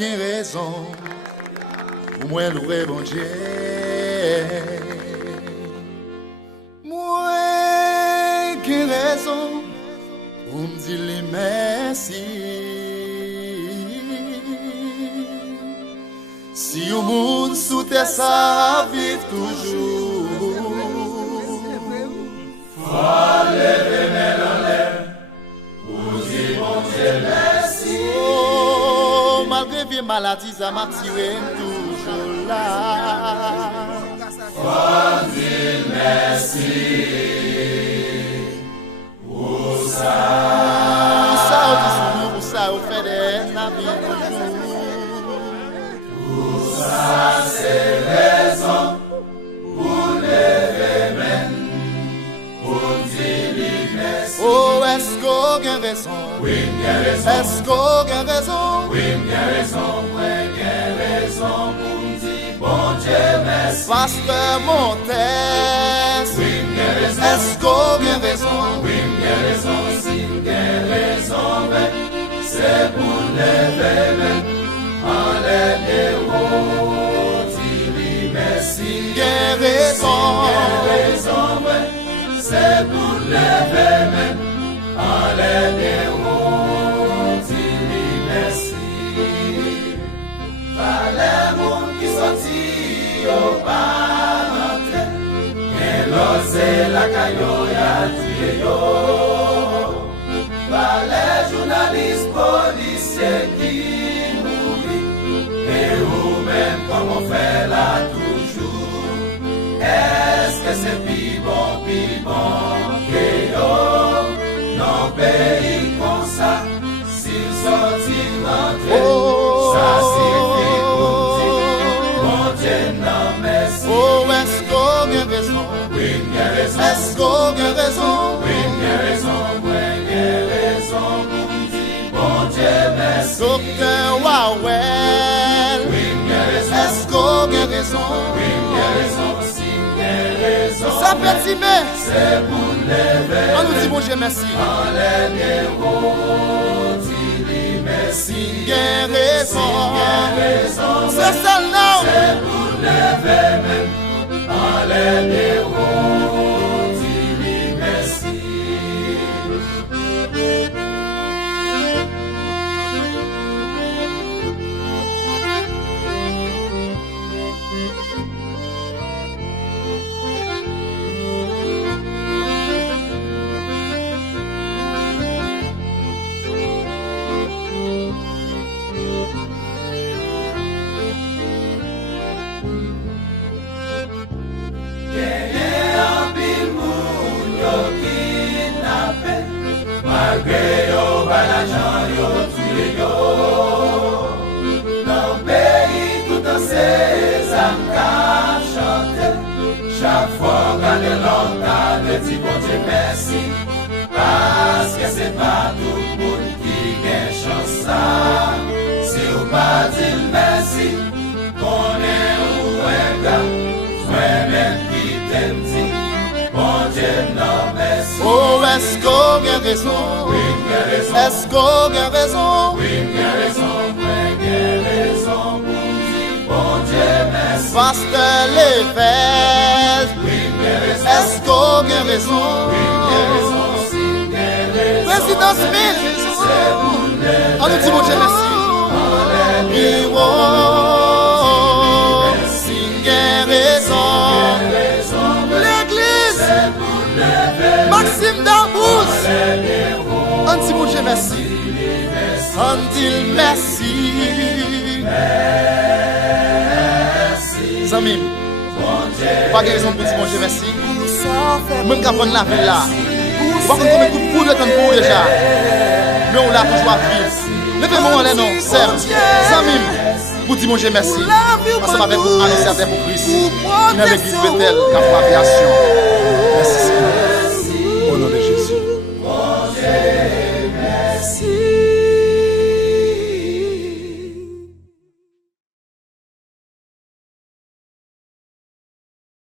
qu'une raison pour moi louer bon Dieu. Moi qu'une raison pour me dire merci. Si au monde sous tes ça vive toujours. Faut lever mes l'air pour dire bon Dieu merci. Oh, malgré les maladies, ça m'a tiré toujours là. Faut dire merci pour ça. Pour ça, on fait des navires toujours. Ça c'est raison pour levemenw, pour dire merci. Oh, est-ce qu'on a raison? Oui, bien raison. Est-ce qu'on a raison? Oui, bien raison. Oui, bien raison pour dire bon Dieu merci. Pasteur Montes. Oui, bien raison. Est-ce qu'on a raison? Oui, bien raison. Si bien raison, c'est pour levemenw. Anle, dis merci. Bien raison. C'est pour levemenw. Anle, dis merci. Fallait moun qui sorti au parentre. Et l'osé la caillou ya tué yo. Fallait journaliste, policier qui même comme on fait là toujours. Est-ce que c'est plus bon que yo? Non, pays comme ça, s'il sortit d'entrée, ça suffit pour dire bon Dieu non merci. Oh, est-ce qu'on a raison? Oui, bien raison. Est-ce qu'on a raison? Oui, bien raison. Oui, bien raison pour dire bon Dieu merci. Docteur Wawel. Est-ce qu'on a raison? Oui, bien raison, si bien raison. Ça petit mais c'est pour lever. On nous dit bon Dieu merci. Anle, dis merci. Bien raison. C'est ça non. C'est pour levemenw. Anle, dis merci. Genyen anpil moun yo kidnappé. Malgré yo ba l'argent yo tué yo. Dans pays tout en ces âmes qu'a chanté. Chaque fois qu'on est longtemps de dire bon Dieu merci. Parce que c'est pas tout le monde qui gagne chance ça. Si ou pas dire merci, qu'on est ou un gars, moi-même qui t'aime dit, bon Dieu non merci. Oh, est-ce qu'on a raison? Oui, bien raison. Est-ce qu'on a raison? Oui, bien raison. Oui, bien raison pour dire bon Dieu merci. Pasteur Level. Oui, bien raison. Est-ce qu'on a raison? Oui, bien raison. Si bien raison. Président Smith. C'est pour On nous dit bon Dieu merci. L'église Maxime Darbous. On dit bon Dieu merci. On dit merci. Zamim, pas de raison pour dire bon Dieu merci. Même quand on la ville là, pas qu'on met coup de poudre dans le pour déjà. Mais on l'a toujours appris. Levez-moi en l'air non, serre. Zamim, pour dire mon Dieu merci. Ensemble avec vous, annoncer à pour Christ. Qui dans l'église Bethel, Cap Aviation. Merci.